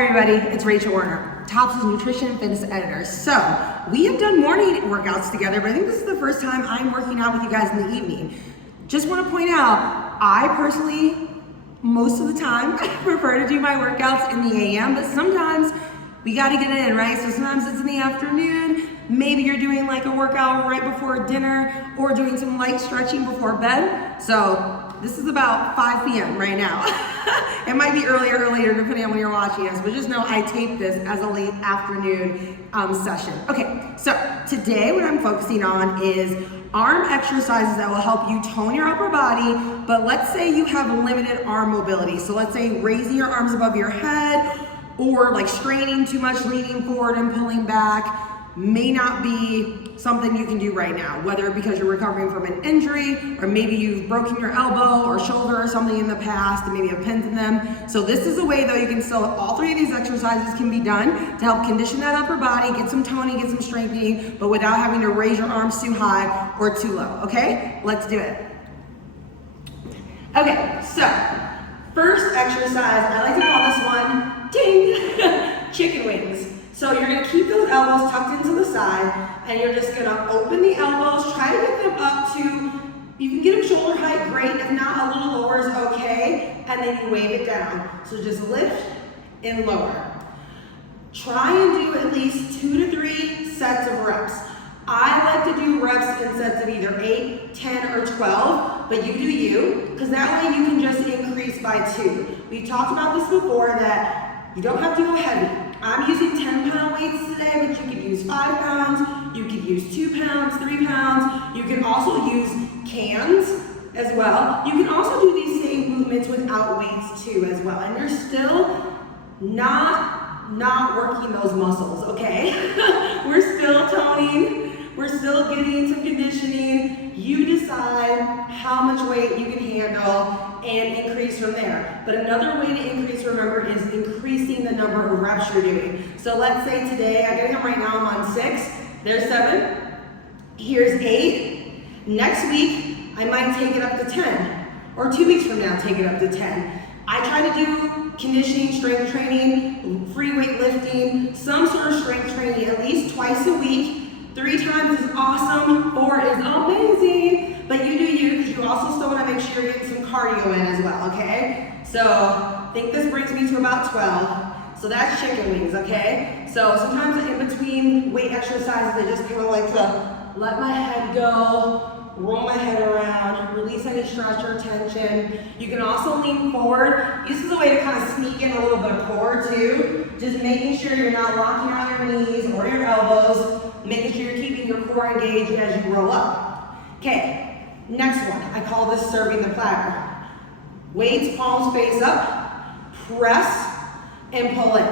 Hi everybody, it's Rachel Werner, Tops' Nutrition Fitness Editor. So, we have done morning workouts together, but I think this is the first time I'm working out with you guys in the evening. Just want to point out, I personally, most of the time, prefer to do my workouts in the AM, but sometimes we got to get it in, right? So sometimes it's in the afternoon, maybe you're doing like a workout right before dinner, or doing some light stretching before bed. So, this is about 5 p.m. right now. It might be earlier or later depending on when you're watching us, but just know I tape this as a late afternoon session. Okay, so today what I'm focusing on is arm exercises that will help you tone your upper body, but let's say you have limited arm mobility. So let's say raising your arms above your head, or like straining too much, leaning forward and pulling back may not be something you can do right now, whether because you're recovering from an injury, or maybe you've broken your elbow or shoulder or something in the past and maybe have pins in them. So this is a way though you can still, all three of these exercises can be done to help condition that upper body, get some toning, get some strengthening, but without having to raise your arms too high or too low, okay? Let's do it. Okay, so first exercise, I like to call this one, ding, chicken wings. So you're gonna keep those elbows tucked into the side, and you're just gonna open the elbows, try to get them up to, you can get them shoulder height, great, if not a little lower is okay, and then you wave it down. So just lift and lower. Try and do at least 2 to 3 sets of reps. I like to do reps in sets of either 8, 10, or 12, but you do you, because that way you can just increase by 2. We've talked about this before, that you don't have to go heavy. I'm using 10-pound weights today, but you could use 5 pounds, you could use 2 pounds, 3 pounds. You can also use cans as well. You can also do these same movements without weights too as well. And you're still not working those muscles, okay? We're still toning, we're still getting some conditioning. You decide how much weight you can handle and increase from there. But another way to increase, remember, is increasing the number of reps you're doing. So let's say today, I get them right now, I'm on 6, there's 7, here's 8. Next week, I might take it up to 10, or 2 weeks from now, take it up to 10. I try to do conditioning, strength training, free weight lifting, some sort of strength training at least twice a week. 3 times is awesome, 4 is amazing, but you do you, because you also still want to make sure you're getting some cardio in as well, okay? So, I think this brings me to about 12. So that's chicken wings, okay? So sometimes in between weight exercises, I just kind of like to let my head go, roll my head around, release any stress or tension. You can also lean forward. This is a way to kind of sneak in a little bit of core too. Just making sure you're not locking out your knees or your elbows, making sure you're keeping your core engaged as you roll up. Okay, next one, I call this serving the platter. Weights, palms face up, press, and pull in.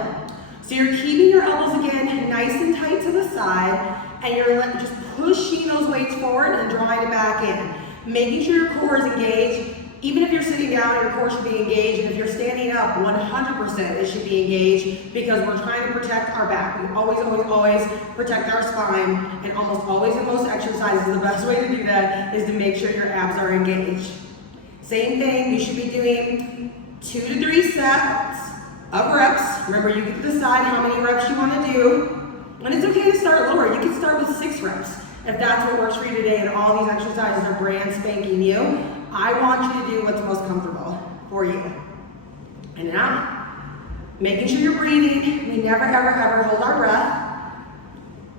So you're keeping your elbows again nice and tight to the side, and you're just pushing those weights forward and drawing it back in. Making sure your core is engaged. Even if you're sitting down, your core should be engaged, and if you're standing up, 100% it should be engaged, because we're trying to protect our back. We always protect our spine, and almost always in most exercises, the best way to do that is to make sure your abs are engaged. Same thing, you should be doing 2 to 3 sets of reps. Remember, you get to decide how many reps you want to do, and it's okay to start lower. You can start with 6 reps if that's what works for you today, and all these exercises are brand spanking new. I want you to do what's most comfortable for you. In and out. Making sure you're breathing. We never, ever hold our breath.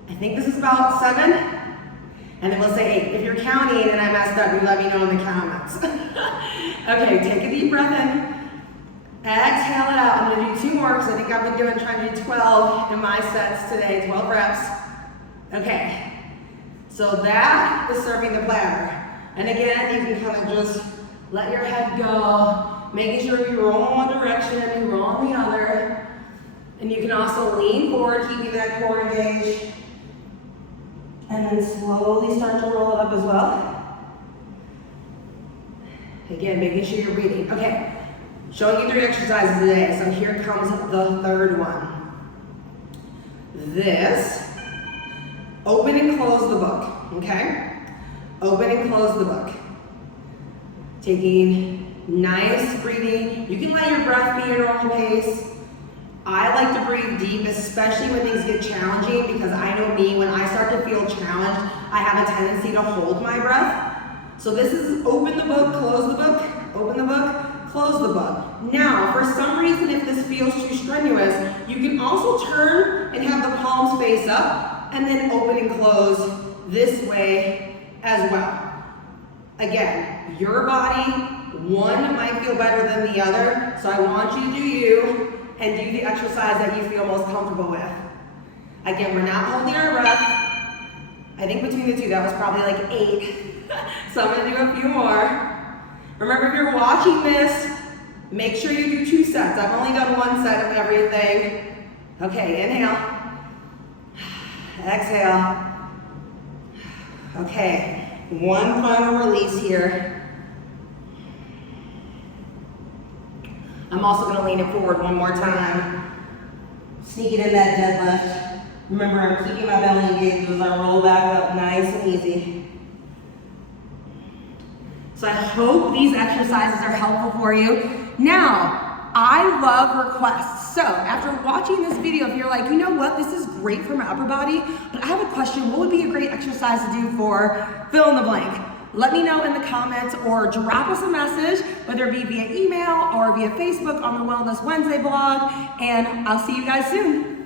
I think this is about 7, and then we'll say 8. If you're counting and I messed up, you let me know in the comments. Okay, take a deep breath in. Exhale it out. I'm going to do 2 more, because I think I've been trying to do 12 in my sets today, 12 reps. Okay, so that is serving the platter. And again, you can kind of just let your head go, making sure you roll in one direction and you roll in the other. And you can also lean forward, keeping that core engaged. And then slowly start to roll it up as well. Again, making sure you're breathing. Okay. Showing you 3 exercises today, so here comes the third one. This, open and close the book, okay? Open and close the book. Taking nice breathing. You can let your breath be your normal pace. I like deep, especially when things get challenging, because I know me, when I start to feel challenged, I have a tendency to hold my breath. So this is open the book, close the book, open the book, close the book. Now, for some reason, if this feels too strenuous, you can also turn and have the palms face up and then open and close this way as well. Again, your body, one might feel better than the other, so I want you to do you and do the exercise that you feel most comfortable with. Again, we're not holding our breath. I think between the two, that was probably like 8. So I'm gonna do a few more. Remember, if you're watching this, make sure you do 2 sets. I've only done 1 set of everything. Okay, inhale. Exhale. Okay, one final release here. I'm also gonna lean it forward one more time. Sneaking in that deadlift. Remember, I'm keeping my belly engaged as I roll back up nice and easy. So I hope these exercises are helpful for you. Now, I love requests. So after watching this video, if you're like, you know what, this is great for my upper body, but I have a question, what would be a great exercise to do for fill in the blank? Let me know in the comments or drop us a message, whether it be via email or via Facebook on the Wellness Wednesday blog, and I'll see you guys soon.